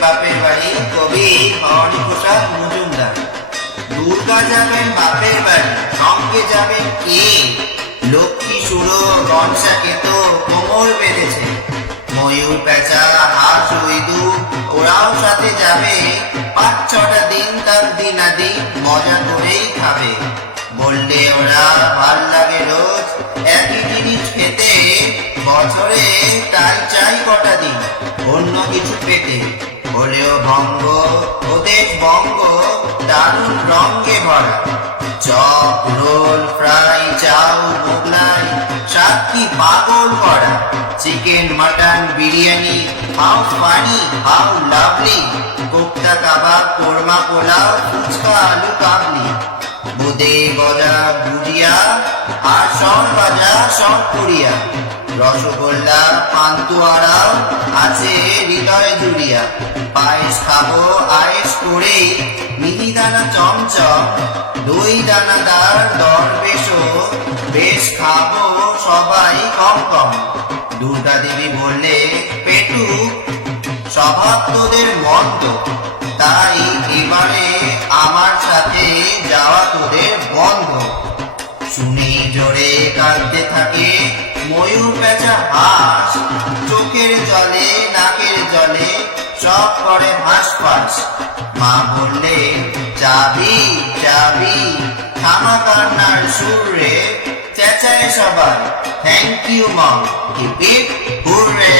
বাপের বাড়ি কবি ভবানী প্রসাদ মজুমদার। দুর্গা যাবেন বাপের বাড়ি, সঙ্গে যাবেন কে? লক্ষ্মী সুরো গনসাকে তো কোমর বেঁধেছে। ময়ূর পেঁচা হাঁস ইঁদু ওরাও সাথে যাবে। ৫-৬টা দিন তার দিনাদি মজা করেই খাবে। বললে ওরা ভাল লাগে রোজ একই জিনিস খেতে। বছরে তাই চাই কটা দিন অন্য কিছু পেতে। হলেও ভঙ্গ ওদের বঙ্গ দারুণ রঙে ভরা। Chop roll fry chow Mughlai সাতটি পাগল করা। Chicken mutton biryani how funny how lovely. Kofta kebab korma pulao phuchka আলু কাবলি। বোঁদে গজা ভুজিয়া আর সব ভাজা সব পুরিয়া। রসগোল্লা পান্তুয়ারাও আছে হৃদয় জুড়িয়া। পায়েস খাবো আয়েস করে মিহিদানা চমচম। দই দানাদার দর বেশো বেশ খাবো সবাই কম কম। দুর্গা দেবী বললে পেটু স্বভাব তোদের মন্দ, তাই এবারে আমার সাথে যাওয়া তোদের বন্ধ। শুনে জোরে কাঁদতে থাকে ময়ূর পেঁচা হাঁস। চোখের জলে নাকের জলে সব করে হাঁসফাঁস। মা বললে যাবি যাবি, থামা কান্নার সুর রে। চেঁচায় সবাই thank you mom, hip hip hurray.